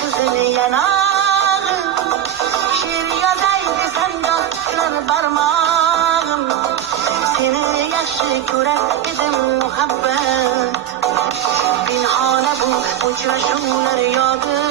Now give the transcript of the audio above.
kızıl yanağım. Şiir yazaydı senden şurar parmağım. Seni yaxshi ko'rar edim muhabbet. Pinhona bu uchrashuvlar yodi.